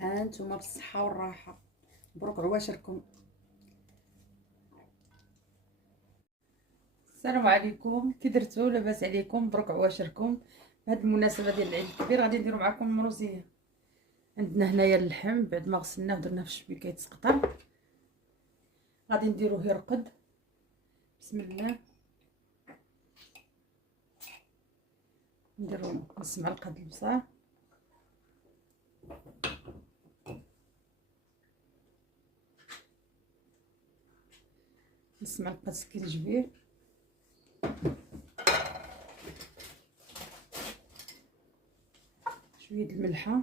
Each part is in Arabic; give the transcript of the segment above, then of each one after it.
ها انتم بالصحة والراحة. مبروك عواشركم. السلام عليكم، كي درتو؟ لاباس عليكم؟ مبروك عواشركم. بهاد المناسبة ديال العيد الكبير غادي نديرو معكم المروزية. عندنا هنايا اللحم بعد ما غسلناه ودرناه في الشبيكة يتسقطر. غادي نديروه يرقد. بسم الله. نديرو نص معلقة د البصل، نص معلقة سكينجبير، شوية د الملحة،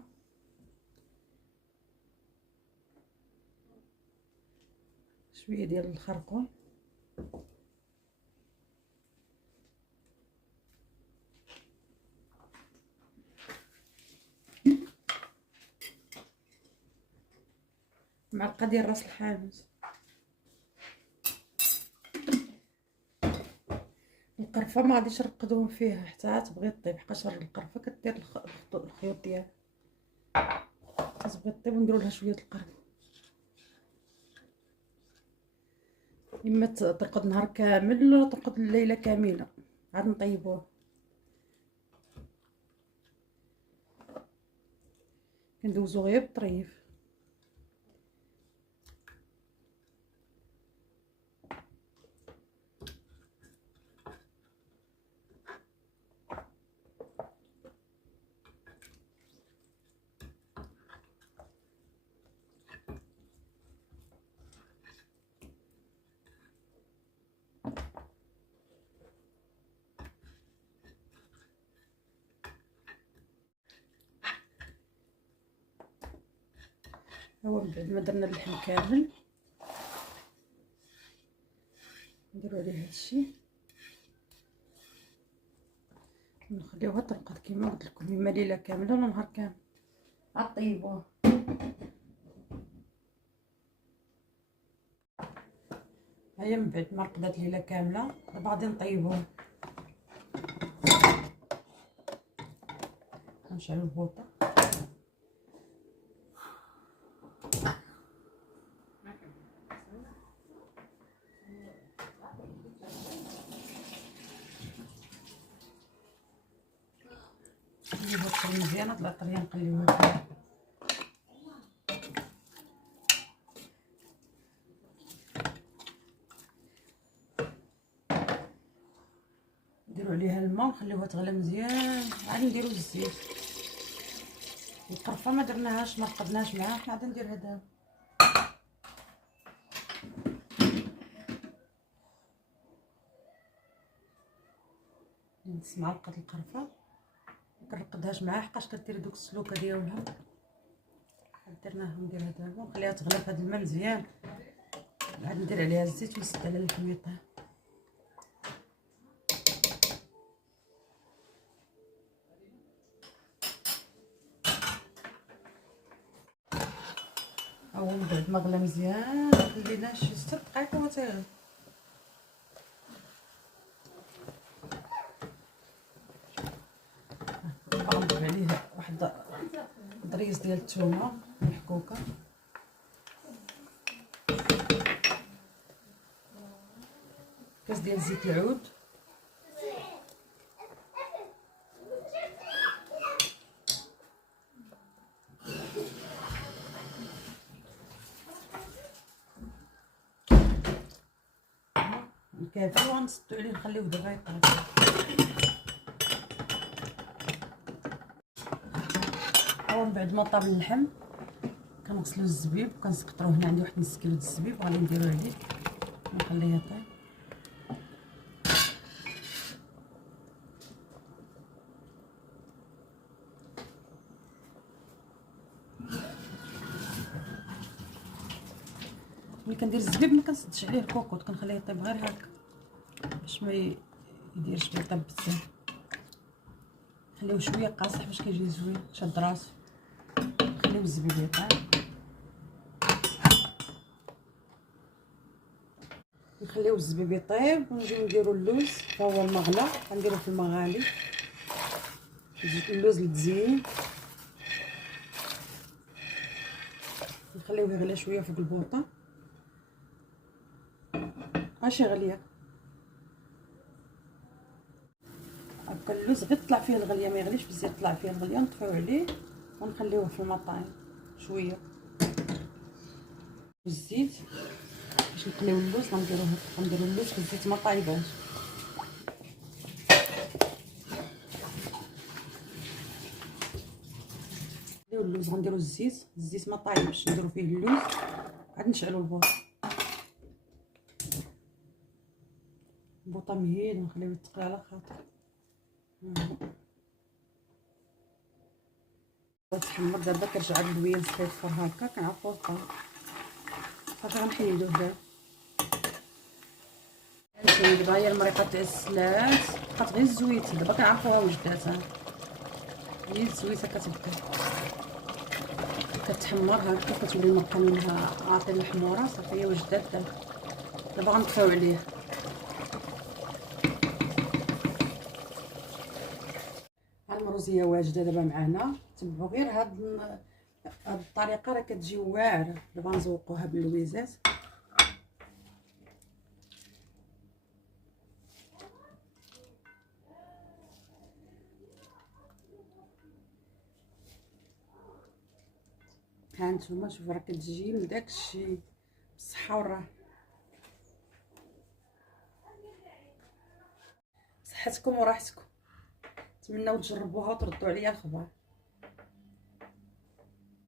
شوية ديال الخرقوم، معلقة ديال راس الحانوت. القرفة ما غاديش نرقدوهم فيها حتى تبغي طيب، حقاش القرفة كدير الخيوط ديالها. كتبغي طيب ونديرو لها شوية القرفة، اما ترقد نهار كامل ولا ترقد الليله كامله. عاد نطيبوه. كندوزو غير بالطريف. هو من بعد ما درنا اللحم كامل نديرو عليه هادشي، نخليوها ترقد كيما قلت لكم، اما ليله كامله ولا نهار كامل. عاد طيبوه. هيا من بعد ما رقدات ليله كامله دابا غادي نطيبوه. غنشعلو البوطه. نجيبو الطري مزيان، هاد الطريه نقليوها فيها. نديرو عليها الماء ونخليوها تغلى مزيان، عاد نديرو الزيت. القرفه ما درناهاش، ما رقدناش معاها، حنا غادي نديرها دابا. نص معلقه القرفه، مكنرقدهاش معاها حقاش كدير دوك السلوكه ديالها. درناها نديرها دابا ونخليها تغلى في هذا الماء مزيان، عاد ندير عليها الزيت ونسد على اللحم يطيب. او من بعد ما غلى مزيان خليناه شي 6 دقائق و تيغلي. غنضيف عليه واحد ضريس ديال الثومه محكوكه، كاس ديال زيت العود، كافي، وغنسدو عليه نخليوه دابا يطيب. او من بعد ما طاب اللحم كنغسلو الزبيب وكنسقطروه. هنا عندي واحد نص كيلو د الزبيب وغادي نديرو عليه ونخليه يطيب. ملي كندير الزبيب ما كنسدش عليه الكوكوط، كنخليه يطيب غير هكا باش ما يديرش بيطيب بزاف. نخليوه شويه قاصح باش كيجي زوين شاد راسو. نخليو الزبيب يطيب، نخليو الزبيب يطيب ونجيو نديرو اللوز. هو المغلى كنديروه في الماء غالي، اللوز التزيين نخليوه يغلى شويه فوق البوطه. ماشي غليه هكا اللوز غير طلع فيه الغليه، ما يغليش بزاف، طلع فيه الغليه نطفيو عليه ونخليوه في المطاين شويه بالزيت باش نقليو اللوز. غنديرو اللوز في الزيت ما طايباش. نديرو اللوز، غنديرو الزيت ما طايبش، نديرو فيه اللوز عاد نشعلو البوطه. البوطه مهيل ونخليوه يتقلى على خاطر تحمر. دابا كرجع البويه مصفيفر هكا كنعرفو الطون صافي غنحيدوه دابا. هانتوما دابا هي المريقه تاع السلات بقات غير الزويته، دابا كنعرفوها وجدات. هي الزويته كتبدا كتحمر هكا كتولي المرقه منها عاطي الحموره صافي هي وجدات. دابا غنطفيو عليه. ها المروزيه واجده دابا معنا. تبعوا غير هاد الطريقه راه كتجي واعره. دابا نزوقوها باللويزات. ها نتوما شوفوا راه كتجي من داكشي بالصحه والراحه. صحتكم وراحتكم. نتمنوا تجربوها وتردوا عليا الخبر.